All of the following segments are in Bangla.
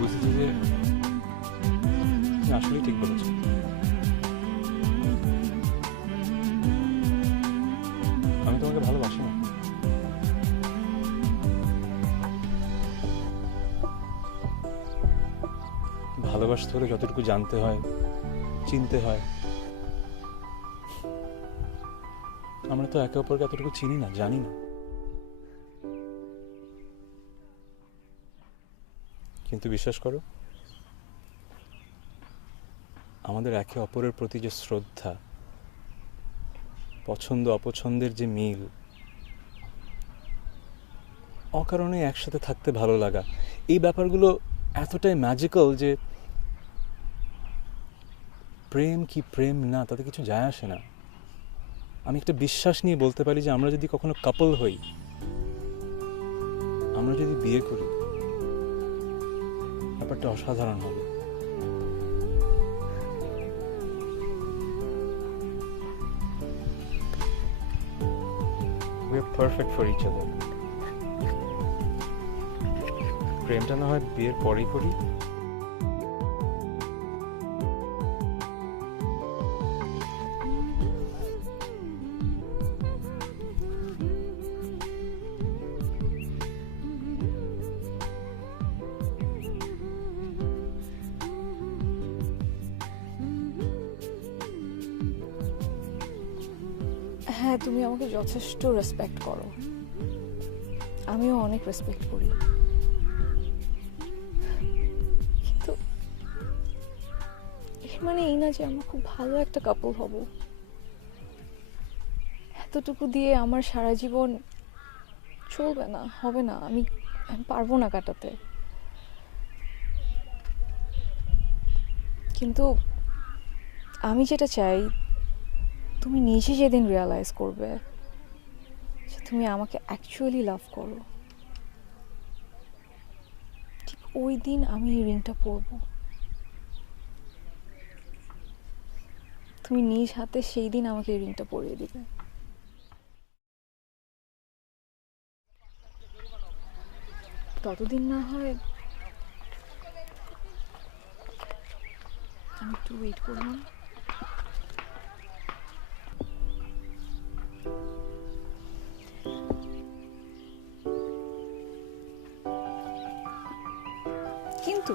বুঝেছি যে তুমি আসলেই ঠিক বলেছো। আমি তোমাকে ভালোবাসি না। ভালোবাসতে হলে যতটুকু জানতে হয়, চিনতে হয়, আমরা তো একে অপরকে এতটুকু চিনি না, জানি না। কিন্তু বিশ্বাস করো, আমাদের একে অপরের প্রতি যে শ্রদ্ধা, পছন্দ অপছন্দের যে মিল, অকারণে একসাথে থাকতে ভালো লাগা, এই ব্যাপারগুলো এতটাই ম্যাজিক্যাল যে প্রেম কি প্রেম না তাতে কিছু যায় আসে না। আমি একটা বিশ্বাস নিয়ে বলতে পারি যে আমরা যদি কখনো কাপল হই, আমরা যদি বিয়ে করি, ব্যাপারটা অসাধারণ হবে। We are perfect for each other. প্রেমটা না হয় বিয়ের পরেই করি। হ্যাঁ, তুমি আমাকে যথেষ্ট রেসপেক্ট করো, আমিও অনেক রেসপেক্ট করি, কিন্তু এর মানে এই না যে আমরা খুব ভালো একটা কাপল হব। এতটুকু দিয়ে আমার সারা জীবন চলবে না, হবে না, আমি পারবো না কাটাতে। কিন্তু আমি যেটা চাই, তুমি নিজে যেদিন রিয়ালাইজ করবে যে তুমি আমাকে অ্যাকচুয়ালি লাভ করো, ঠিক ওই দিন আমি এই রিংটা পরবো। তুমি নিজ হাতে সেই দিন আমাকে এই রিংটা পরিয়ে দিবে। ততদিন না হয় আমি একটু ওয়েট করলাম। কিন্তু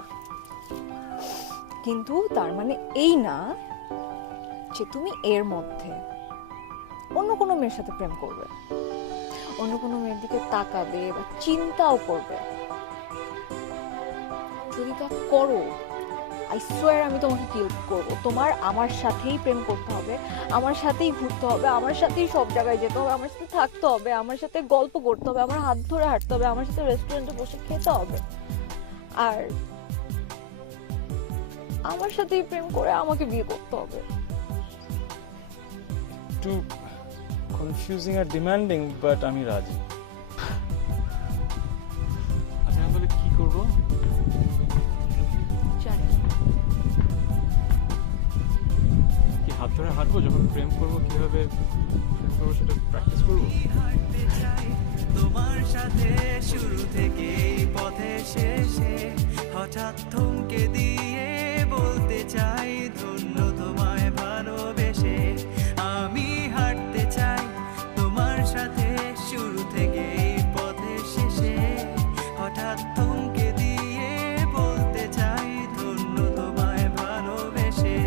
কিন্তু তার মানে এই না যে তুমি এর মধ্যে অন্য কোনো মেয়ের সাথে প্রেম করবে, অন্য কোনো মেয়ের দিকে তাকাবে বা চিন্তাও করবে। যদি তা করো, আই সোয়ার আমি তোমাকে কিল করবো। তোমার আমার সাথেই প্রেম করতে হবে, আমার সাথেই ঘুরতে হবে, আমার সাথেই সব জায়গায় যেতে হবে, আমার সাথে থাকতে হবে, আমার সাথে গল্প করতে হবে, আমার হাত ধরে হাঁটতে হবে, আমার সাথে রেস্টুরেন্টে বসে খেতে হবে, আর আমার সাথেই প্রেম করে আমাকে বিয়ে করতে হবে। একটু কনফিউজিং আর ডিমান্ডিং, বাট আমি রাজি। আমি আসলে কি করবো জানি কি, হাত ধরে হাঁটবো যখন প্রেম করবো, কিভাবে প্রেম করবো সেটা প্র্যাকটিস করবো। তোমার সাথে শুরু থেকে পথে শেষে হঠাৎ থমকে দিয়ে বলতে চাই ধন্য তোমায় ভালোবেসে। আমি হাঁটতে চাই তোমার সাথে শুরু থেকে পথে শেষে হঠাৎ থমকে দিয়ে বলতে চাই ধন্য তোমায় ভালোবেসে।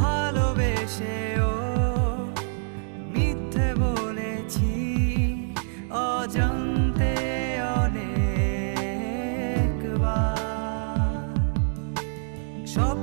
ভালোবেসেও মিথ্যে বলেছি অজান্তে অনেকবার। সব